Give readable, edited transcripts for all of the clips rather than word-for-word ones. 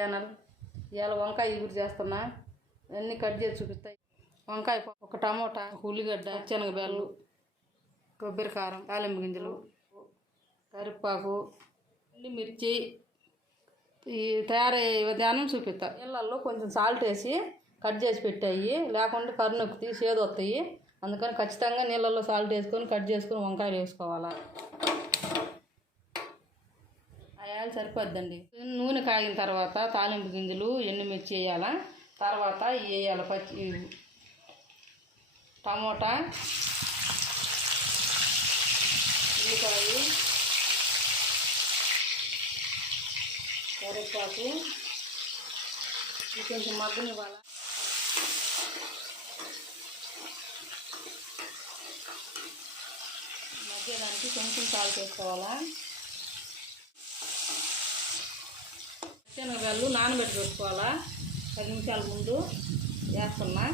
Channel. ఇవాళ వంకాయ ఇగురు చేస్తున్నా. అన్నీ కట్ చేసి చూపిస్తాయి. వంకాయ, ఒక టమోటా, ఒక ఉల్లిగడ్డ, శనగబెల్లు, కొబ్బరి కారం, తాలింపు గింజలు, కరివేపాకు, మిర్చి. ఈ తయారయ్యే విధానం చూపిస్తా. నీళ్ళల్లో కొంచెం సాల్ట్ వేసి కట్ చేసి పెట్టాయి, లేకుంటే కరునొక్కుతాయి, చేదు వస్తాయి. అందుకని ఖచ్చితంగా నీళ్ళల్లో సాల్ట్ వేసుకొని కట్ చేసుకొని వంకాయలు వేసుకోవాలా. ఆయిల్ సరిపోద్దండి. నూనె కాగిన తర్వాత తాలింపు గింజలు, ఎండుమిర్చి వేయాలా. తర్వాత వేయాలి పచ్చి టమోటా, ఉల్లిపాయ, కరివేపాకు. ఇది కొంచెం మగ్గనివ్వాలి. మగ్గడానికి కొంచెం సాల్ట్ వేసుకోవాలా. శనగబెల్లు నానబెట్టి పెట్టుకోవాలా. 10 నిమిషాల ముందు వేస్తున్నా.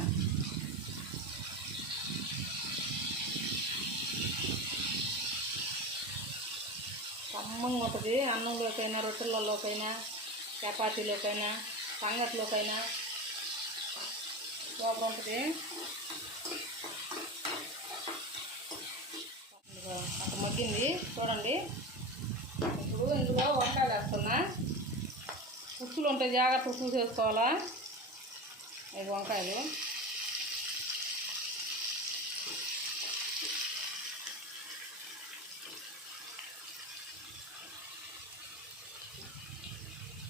కమ్మంగా ఉంటుంది. అన్నంలోకైనా, రొట్టెలలోకైనా, చపాతీలోకైనా, సంగట్లోకైనా బాగుంటుంది. అంత మగ్గింది చూడండి. ఇప్పుడు ఇందులో వంకాయలు వేస్తున్నా. ఉప్పులు ఉంటాయి, జాగ్రత్తగా చూసేసుకోవాలా. 5 వంకాయలు.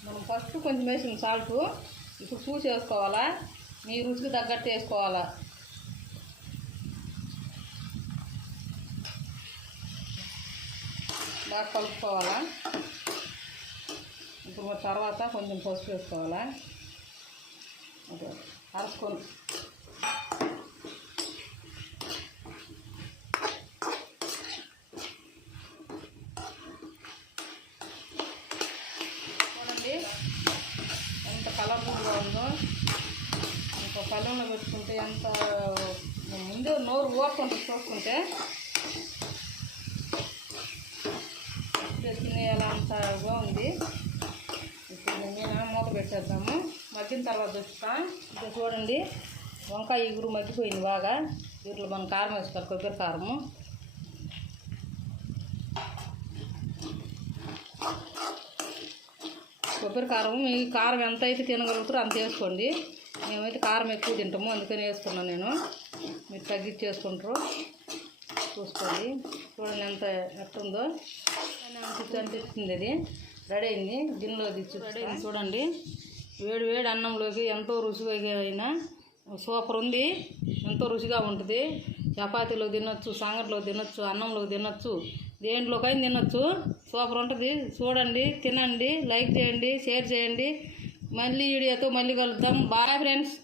మనం ఫస్ట్ కొంచెం వేసిన సాల్ట్ ఇప్పుడు చూసి వేసుకోవాలా. మీ రుచికి తగ్గట్టు వేసుకోవాలా. బాగా కలుపుకోవాలా. ఇప్పుడు తర్వాత కొంచెం పసుపు వేసుకోవాలా. అదే అరసుకొని చూడండి ఎంత కలర్ఫుల్గా ఉందో. ఇంకో పల్లెంలో పెట్టుకుంటే ఎంత ముందే నోరు ఊరుకుంటుంది చూసుకుంటే. తినేయాలంత బాగుంది. ఇప్పుడు నేను మూత పెట్టేద్దాము. మగ్గిన తర్వాత చూస్తాం. ఇప్పుడు చూడండి వంకాయ ఇగురు మగ్గిపోయింది బాగా. వీటిలో మనం కారం వేసుకోవాలి, కొబ్బరి కారము. కొబ్బరి కారం మీ కారం ఎంత అయితే తినగలుగుతారో అంత వేసుకోండి. మేమైతే కారం ఎక్కువ తింటాము, అందుకని వేసుకున్నాను నేను. మీరు తగ్గించేసుకుంటారు చూసుకోండి. చూడండి ఎంత ఎట్టుందో అనిపిస్తుంది. అది రెడీ అయింది. గిన్నెలో తెచ్చి రెడీ అయింది చూడండి. వేడి వేడి అన్నంలోకి ఎంతో రుచిగా అయినా సూపర్ ఉంది. ఎంతో రుచిగా ఉంటుంది. చపాతీలో తినొచ్చు, సంగట్లో తినొచ్చు, అన్నంలో తినొచ్చు, దేంట్లోకైనా తినొచ్చు. సూపర్ ఉంటుంది. చూడండి, తినండి, లైక్ చేయండి, షేర్ చేయండి. మళ్ళీ వీడియోతో మళ్ళీ కలుద్దాం. Bye friends.